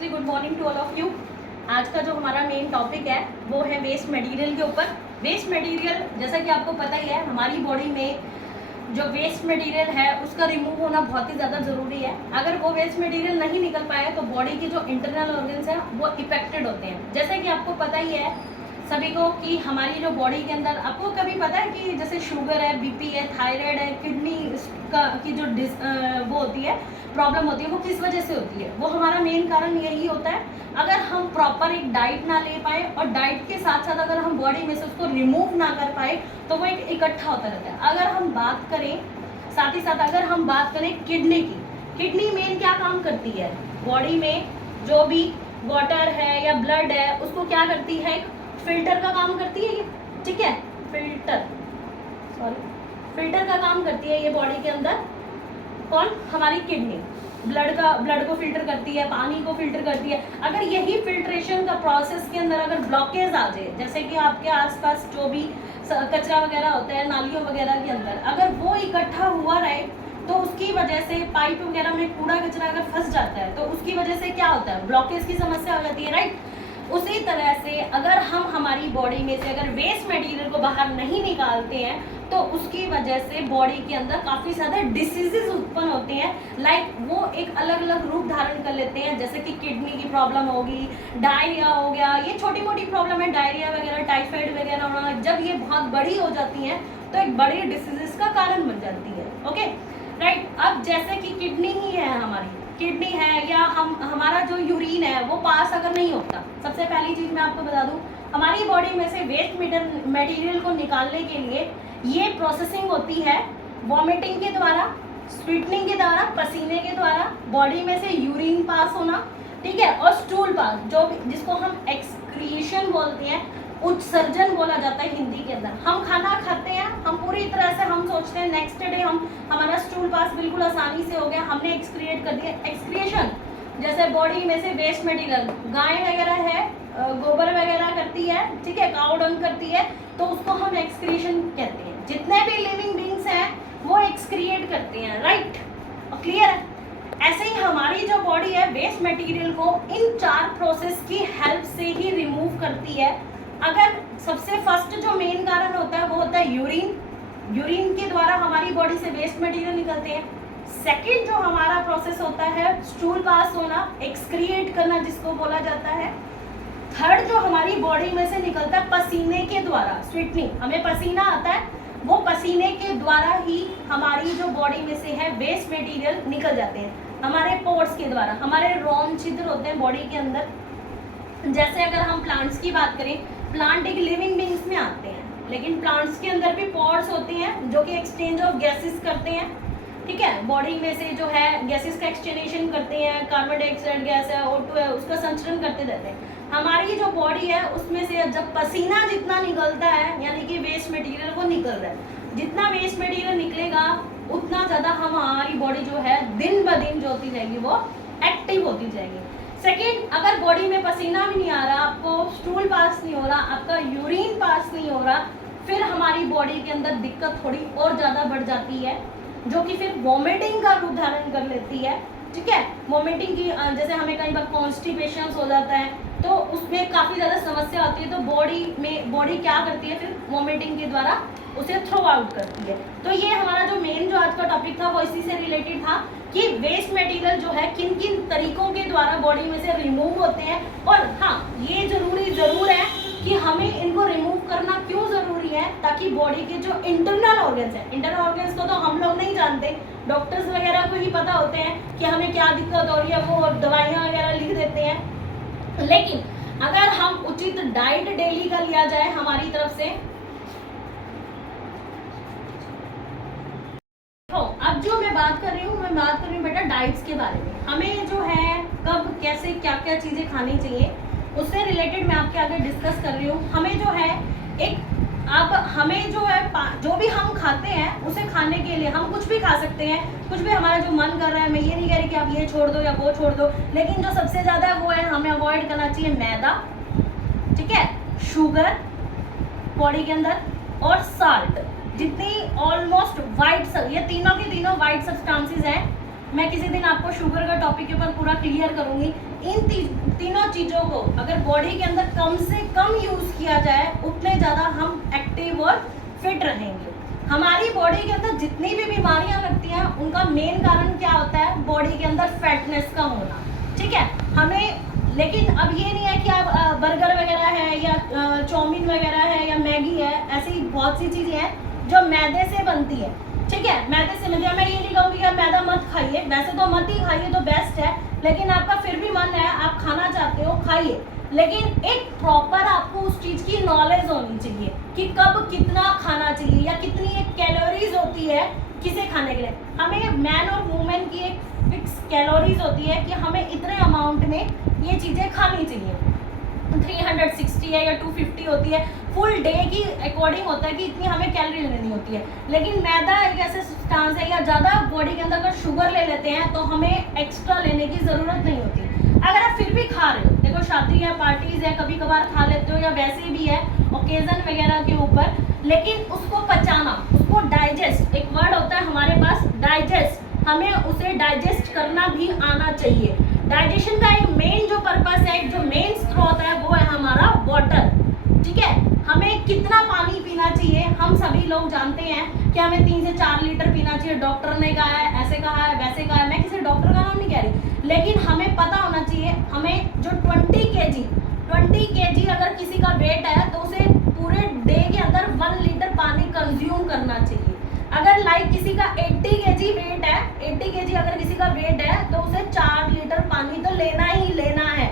Firstly good morning to all of you. आज का जो हमारा मेन टॉपिक है वो है वेस्ट मटेरियल के ऊपर। वेस्ट मटेरियल जैसा कि आपको पता ही है, हमारी बॉडी में जो वेस्ट मटेरियल है उसका रिमूव होना बहुत ही ज़्यादा ज़रूरी है। अगर वो वेस्ट मटेरियल नहीं निकल पाए तो बॉडी के जो इंटरनल ऑर्गन्स हैं वो इफेक्टेड होते हैं। जैसे कि आपको पता ही है सभी को कि हमारी जो बॉडी के अंदर, आपको कभी पता है कि जैसे शुगर है, बीपी है, थायराइड है, किडनी की जो वो होती है, प्रॉब्लम होती है, वो किस वजह से होती है? वो हमारा मेन कारण यही होता है, अगर हम प्रॉपर एक डाइट ना ले पाए और डाइट के साथ साथ अगर हम बॉडी में से उसको रिमूव ना कर पाए तो वो एक इकट्ठा होता रहता है। अगर हम बात करें साथ ही साथ अगर हम बात करें किडनी की, किडनी मेन क्या काम करती है? बॉडी में जो भी वाटर है या ब्लड है उसको क्या करती है? फिल्टर का काम करती है ये, ठीक है, फिल्टर का काम करती है ये बॉडी के अंदर। कौन? हमारी किडनी ब्लड को फिल्टर करती है, पानी को फिल्टर करती है। अगर यही फिल्ट्रेशन का प्रोसेस के अंदर अगर ब्लॉकेज आ जाए, जैसे कि आपके आसपास जो भी कचरा वगैरह होता है नालियों वगैरह के अंदर, अगर वो इकट्ठा हुआ रहे तो उसकी वजह से पाइप वगैरह में कूड़ा कचरा अगर फंस जाता है तो उसकी वजह से क्या होता है? ब्लॉकेज की समस्या हो जाती है, राइट। उसी तरह से अगर हम हमारी बॉडी में से अगर वेस्ट मटेरियल को बाहर नहीं निकालते हैं तो उसकी वजह से बॉडी के अंदर काफ़ी ज़्यादा डिसीजेज उत्पन्न होते हैं। लाइक वो एक अलग अलग रूप धारण कर लेते हैं, जैसे कि किडनी की प्रॉब्लम होगी, डायरिया हो गया, ये छोटी मोटी प्रॉब्लम है, डायरिया वगैरह, टाइफाइड वगैरह होना। जब ये बहुत बड़ी हो जाती हैं तो एक बड़ी डिसीजेस का कारण बन जाती है। Okay, right. अब जैसे कि किडनी ही है, हमारी किडनी है या हमारा जो यूरिन है वो पास अगर नहीं होता, सबसे पहली चीज़ मैं आपको बता दूं, हमारी बॉडी में से वेस्ट मटेरियल को निकालने के लिए ये प्रोसेसिंग होती है वॉमिटिंग के द्वारा, स्वीटनिंग के द्वारा, पसीने के द्वारा, बॉडी में से यूरिन पास होना, ठीक है, और स्टूल पास, जो जिसको हम एक्सक्रीशन बोलते हैं, उत्सर्जन बोला जाता है हिंदी के अंदर। हम खाना खाते हैं, हम पूरी तरह से हम सोचते हैं नेक्स्ट डे हमारा स्टूल पास बिल्कुल आसानी से हो गया, हमने एक्सक्रिएट कर दिया। एक्सक्रिएशन जैसे बॉडी में से वेस्ट मटेरियल गाय वगैरह है, गोबर वगैरह करती है, ठीक है, काऊ डंग करती है, तो उसको हम एक्सक्रिएशन कहते हैं। जितने भी लिविंग बींग्स हैं वो एक्सक्रिएट करते हैं, राइट, क्लियर है। ऐसे ही हमारी जो बॉडी है वेस्ट मटेरियल को इन 4 प्रोसेस की हेल्प से ही रिमूव करती है। अगर सबसे फर्स्ट जो मेन कारण होता है वो होता है यूरिन के द्वारा हमारी बॉडी से वेस्ट मटेरियल निकलते हैं। सेकंड जो हमारा प्रोसेस होता है स्टूल पास होना, एक्सक्रिएट करना जिसको बोला जाता है। थर्ड जो हमारी बॉडी में से निकलता है पसीने के द्वारा, स्वीटनिंग, हमें पसीना आता है, वो पसीने के द्वारा ही हमारी जो बॉडी में से है वेस्ट मटेरियल निकल जाते हैं, हमारे पोर्स के द्वारा। हमारे रोम छिद्र होते हैं बॉडी के अंदर। जैसे अगर हम प्लांट्स की बात करें, प्लांट एक लिविंग बींग्स में आते हैं, लेकिन प्लांट्स के अंदर भी पोर्स होते हैं जो कि एक्सचेंज ऑफ गैसेस करते हैं, ठीक है, बॉडी में से जो है गैसेस का एक्सचेनेशन करते हैं, कार्बन डाइऑक्साइड गैस है, O2 है, उसका संचरण करते रहते हैं। हमारी जो बॉडी है उसमें से जब पसीना जितना निकलता है, यानी कि वेस्ट मटेरियल वो निकल रहा है, जितना वेस्ट मटेरियल निकलेगा उतना ज़्यादा हमारी बॉडी जो है दिन ब दिन जो होती जाएगी वो एक्टिव होती जाएगी। सेकेंड, अगर बॉडी में पसीना भी नहीं आ रहा, आपको स्टूल पास नहीं हो रहा, आपका यूरिन पास नहीं हो रहा, फिर हमारी बॉडी के अंदर दिक्कत थोड़ी और ज़्यादा बढ़ जाती है, जो कि फिर वॉमिटिंग का रूप धारण कर लेती है, ठीक है। वॉमिटिंग की जैसे हमें कई बार कॉन्स्टिपेशन हो जाता है तो उसमें काफ़ी ज़्यादा समस्या होती है, तो बॉडी क्या करती है फिर वॉमिटिंग के द्वारा उसे थ्रो आउट करती है। तो ये हमारा जो मेन जो आज का टॉपिक था वो इसी से रिलेटेड था कि वेस्ट मटेरियल जो है किन किन तरीकों के द्वारा बॉडी में से रिमूव होते हैं। और हाँ, ये ज़रूर है कि हमें इनको रिमूव करना क्यों ज़रूरी है, ताकि बॉडी के जो इंटरनल ऑर्गन्स हैं, इंटरनल ऑर्गन्स को तो हम लोग नहीं जानते, डॉक्टर्स वगैरह को ही पता होते हैं कि हमें क्या दिक्कत हो रही है, वो दवाइयाँ वगैरह लिख देते हैं। लेकिन अगर हम उचित डाइट डेली का लिया जाए हमारी तरफ से, अब जो मैं बात कर रही हूँ बेटा डाइट्स के बारे में। हमें जो है कब कैसे क्या क्या चीज़ें खानी चाहिए उससे रिलेटेड मैं आपके आगे डिस्कस कर रही हूँ। हमें जो है हमें जो है जो भी हम खाते हैं उसे खाने के लिए हम कुछ भी खा सकते हैं, कुछ भी हमारा जो मन कर रहा है। मैं ये नहीं कह रही कि आप ये छोड़ दो या वो छोड़ दो, लेकिन जो सबसे ज़्यादा है वो है हमें अवॉइड करना चाहिए मैदा, ठीक है, शुगर बॉडी के अंदर, और साल्ट। जितनी ऑलमोस्ट वाइट, ये तीनों के तीनों वाइट सब्सटेंसेस हैं मैं किसी दिन आपको शुगर का टॉपिक के ऊपर पूरा क्लियर करूंगी। इन तीनों चीज़ों को अगर बॉडी के अंदर कम से कम यूज़ किया जाए उतने ज़्यादा हम एक्टिव और फिट रहेंगे। हमारी बॉडी के अंदर जितनी भी बीमारियां लगती हैं उनका मेन कारण क्या होता है, बॉडी के अंदर फैटनेस का होना, ठीक है। हमें लेकिन अब ये नहीं है कि आप बर्गर वगैरह है या चाउमीन वगैरह है या मैगी है, ऐसी बहुत सी चीज़ें हैं जो मैदे से बनती है, ठीक है। मैदे से मतलब मैं ये नहीं कहूँगी कि आप मैदा मत खाइए, वैसे तो मत ही खाइए तो बेस्ट है, लेकिन आपका फिर भी मन है, आप खाना चाहते हो खाइए, लेकिन एक प्रॉपर आपको उस चीज़ की नॉलेज होनी चाहिए कि कब कितना खाना चाहिए या कितनी एक कैलोरीज होती है किसे खाने के लिए। हमें मैन और वुमेन की एक फिक्स कैलोरीज होती है कि हमें इतने अमाउंट में ये चीज़ें खानी चाहिए। 360 है या 250 होती है, फुल डे की अकॉर्डिंग होता है कि इतनी हमें कैलोरी लेनी होती है। लेकिन मैदा एक ऐसे सब्सटेंस है या ज़्यादा बॉडी के अंदर अगर शुगर ले लेते हैं तो हमें एक्स्ट्रा लेने की ज़रूरत नहीं होती। अगर आप फिर भी खा रहे हो, देखो शादी है, पार्टीज है, कभी कभार खा लेते हो या वैसे भी है ओकेजन वगैरह के ऊपर, लेकिन उसको पचाना, उसको डाइजेस्ट, एक वर्ड होता है हमारे पास डाइजेस्ट, हमें उसे डाइजेस्ट करना भी आना चाहिए। डाइजेशन का एक मेन जो पर्पस है, एक जो मेन स्रोत है वो है हमारा वाटर, ठीक है। हमें कितना पानी पीना चाहिए, हम सभी लोग जानते हैं कि हमें 3 से 4 लीटर पीना चाहिए। डॉक्टर ने कहा है, ऐसे कहा है, वैसे कहा है, मैं किसी डॉक्टर का नाम नहीं कह रही, लेकिन हमें पता होना चाहिए, हमें जो 20 केजी अगर किसी का वेट है तो उसे पूरे डे के अंदर 1 लीटर पानी कंज्यूम करना चाहिए। अगर लाइक किसी का 80 केजी वेट है, 80 केजी अगर किसी का वेट है तो उसे 4 लीटर पानी तो लेना ही लेना है,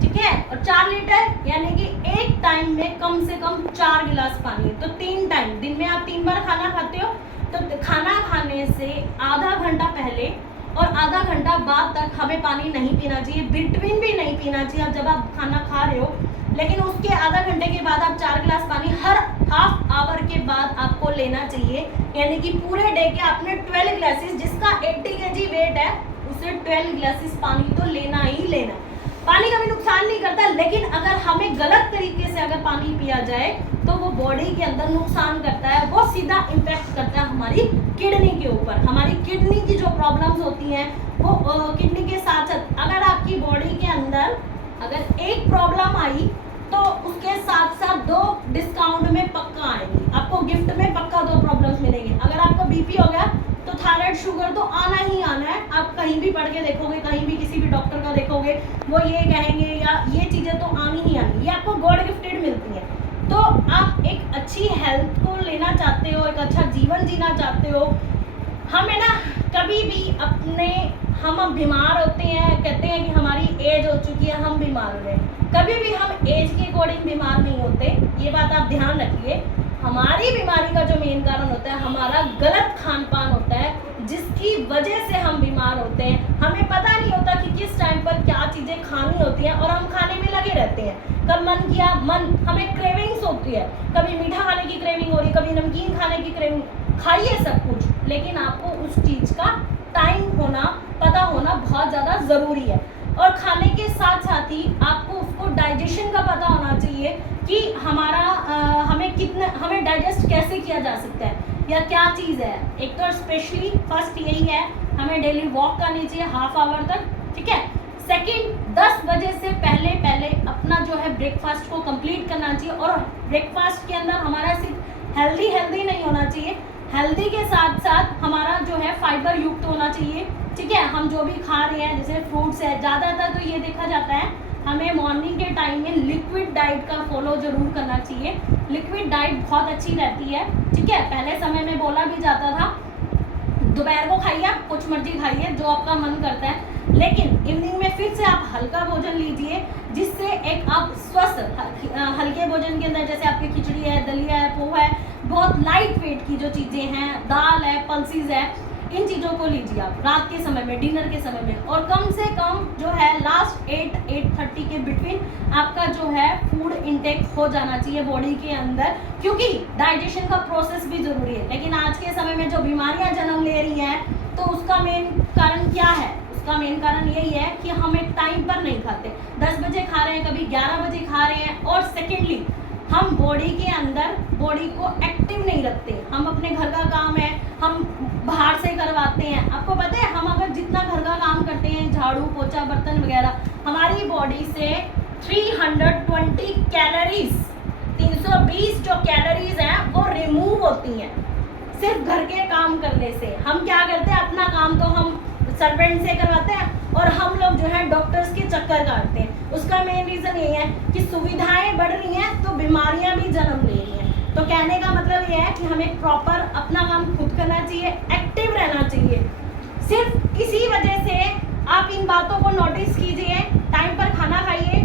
ठीक है। और 4 लीटर यानी कि एक टाइम में कम से कम 4 गिलास पानी, तो 3 टाइम, दिन में आप 3 बार खाना खाते हो, तो खाना खाने से आधा घंटा पहले और आधा घंटा बाद तक हमें पानी नहीं पीना चाहिए, बिटवीन भी नहीं पीना चाहिए जब आप खाना खा रहे हो। लेकिन उसके आधा घंटे के बाद आप 4 गिलास पानी हर हाफ आवर के बाद आपको लेना चाहिए, यानी कि पूरे डे के आपने 12 गिलासेस, जिसका 80 केजी वेट है उसे 12 गिलासेस पानी तो लेना ही लेना। पानी कभी नुकसान नहीं करता, लेकिन अगर हमें गलत तरीके से अगर पानी पिया जाए तो वो बॉडी के अंदर नुकसान करता है, वो सीधा इम्पैक्ट करता है हमारी किडनी के ऊपर। हमारी किडनी की जो प्रॉब्लम्स होती हैं वो किडनी के साथ साथ अगर आपकी बॉडी के अंदर अगर एक प्रॉब्लम आई तो उसके साथ साथ 2 डिस्काउंट में पक्का आएंगी, आपको गिफ्ट में पक्का 2 प्रॉब्लम्स मिलेंगे। अगर आपको बीपी हो गया तो थायराइड शुगर तो आना ही आना है, आप कहीं भी पढ़ के देखोगे, कहीं भी किसी भी डॉक्टर का देखोगे, वो ये कहेंगे या ये चीज़ें तो आनी ही आनी, ये आपको गॉड गिफ्टेड मिलती हैं। तो आप एक अच्छी हेल्थ को लेना चाहते हो, एक अच्छा जीवन जीना चाहते हो, हमें ना कभी भी अपने, हम बीमार होते हैं, कहते हैं कि हमारी एज हो चुकी है, हम बीमार हो रहे हैं, कभी भी हम एज के अकॉर्डिंग बीमार नहीं होते, ये बात आप ध्यान रखिए। हमारी बीमारी का जो मेन कारण होता है हमारा गलत खान पान होता है, जिसकी वजह से हम बीमार होते हैं। हमें पता नहीं होता कि किस टाइम पर क्या चीज़ें खानी होती हैं और हम खाने में लगे रहते हैं। कब मन किया, हमें क्रेविंग्स होती है, कभी मीठा खाने की क्रेविंग हो रही, कभी नमकीन खाने की क्रेविंग, खाइए सब कुछ, लेकिन आपको उस चीज़ का टाइम होना, पता होना बहुत ज़्यादा ज़रूरी है। और खाने के साथ साथ ही आपको उसको डाइजेशन का पता होना चाहिए कि हमारा हमें डाइजेस्ट कैसे किया जा सकता है या क्या चीज़ है। एक तो स्पेशली फर्स्ट यही है, हमें डेली वॉक करनी चाहिए हाफ आवर तक, ठीक है। सेकंड, 10 बजे से पहले अपना जो है ब्रेकफास्ट को कंप्लीट करना चाहिए। और ब्रेकफास्ट के अंदर हमारा सिर्फ हेल्दी नहीं होना चाहिए, हेल्दी के साथ साथ हमारा जो है फाइबर युक्त होना चाहिए, ठीक है। हम जो भी खा रहे हैं जैसे फ्रूट्स है, ज़्यादातर तो ये देखा जाता है हमें मॉर्निंग के टाइम में लिक्विड डाइट का फॉलो जरूर करना चाहिए। लिक्विड डाइट बहुत अच्छी रहती है, ठीक है। पहले समय में बोला भी जाता था दोपहर को खाइए, आप कुछ मर्जी खाइए जो आपका मन करता है, लेकिन इवनिंग में फिर से आप हल्का भोजन लीजिए, जिससे एक आप स्वस्थ हल्के भोजन के अंदर जैसे आपकी खिचड़ी है, दलिया है, पोहा है, बहुत लाइट वेट की जो चीज़ें हैं, दाल है, पल्सीज है, इन चीज़ों को लीजिए आप रात के समय में, डिनर के समय में। और कम से कम जो है लास्ट 8-8:30 के बिटवीन आपका जो है फूड इनटेक हो जाना चाहिए बॉडी के अंदर, क्योंकि डाइजेशन का प्रोसेस भी ज़रूरी है। लेकिन आज के समय में जो बीमारियां जन्म ले रही हैं तो उसका मेन कारण क्या है? उसका मेन कारण यही है कि हम एक टाइम पर नहीं खाते, 10 बजे खा रहे हैं, कभी 11 बजे खा रहे हैं। और सेकेंडली हम बॉडी के अंदर बॉडी को एक्टिव नहीं रखते। हम अपने घर का काम है हम बाहर से करवाते हैं। आपको पता है हम अगर जितना घर का काम करते हैं, झाड़ू पोछा बर्तन वगैरह, हमारी बॉडी से 320 कैलोरीज 320 जो कैलोरीज हैं वो रिमूव होती हैं सिर्फ घर के काम करने से। हम क्या करते हैं, अपना काम तो हम सर्वेंट से करवाते हैं और हम लोग जो है डॉक्टर्स के चक्कर काटते हैं। उसका मेन रीज़न ये है कि सुविधाएं बढ़ रही हैं तो बीमारियां भी जन्म ले रही हैं। तो कहने का मतलब ये है कि हमें प्रॉपर अपना काम खुद करना चाहिए, एक्टिव रहना चाहिए। सिर्फ इसी वजह से आप इन बातों को नोटिस कीजिए, टाइम पर खाना खाइए,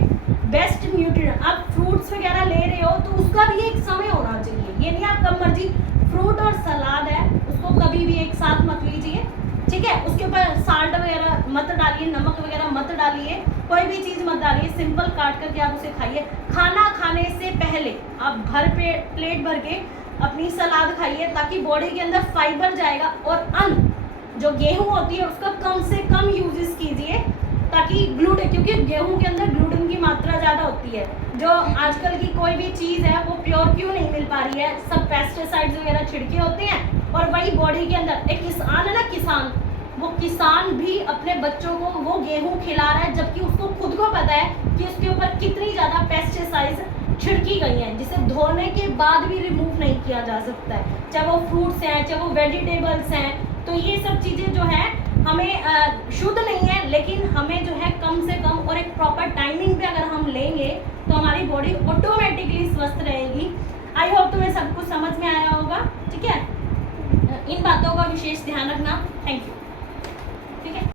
बेस्ट न्यूट्रिएंट। आप फ्रूट्स वगैरह ले रहे हो तो उसका भी एक समय होना चाहिए। ये नहीं आप कब मर्जी फ्रूट और सलाद है उसको कभी भी एक साथ मत लीजिए, ठीक है। उसके ऊपर साल्ट वगैरह मत डालिए, नमक वगैरह मत डालिए, कोई भी चीज़ मत डालिए, सिंपल काट करके आप उसे खाइए। खाना खाने से पहले आप भर पे प्लेट भर के अपनी सलाद खाइए ताकि बॉडी के अंदर फाइबर जाएगा। और अन्न जो गेहूं होती है उसका कम से कम यूजेस कीजिए ताकि ग्लूटेन, क्योंकि गेहूं के अंदर ग्लूटेन की मात्रा ज़्यादा होती है। जो आजकल की कोई भी चीज़ है वो प्योर क्यों नहीं मिल पा रही है, सब पेस्टिसाइड्स वगैरह छिड़के होते हैं और वही बॉडी के अंदर एक किसान है ना, किसान, वो किसान भी अपने बच्चों को वो गेहूं खिला रहा है जबकि उसको खुद को पता है कि उसके ऊपर कितनी ज़्यादा पेस्टिसाइड्स छिड़की गई हैं जिसे धोने के बाद भी रिमूव नहीं किया जा सकता है, चाहे वो फ्रूट्स हैं चाहे वो वेजिटेबल्स हैं। तो ये सब चीज़ें जो है हमें शुद्ध नहीं है, लेकिन हमें जो है कम से कम और एक प्रॉपर टाइमिंग पे अगर हम लेंगे तो हमारी बॉडी ऑटोमेटिकली स्वस्थ रहेगी। आई होप तुम्हें सब कुछ समझ में आया होगा, ठीक है। इन बातों का विशेष ध्यान रखना। Thank you.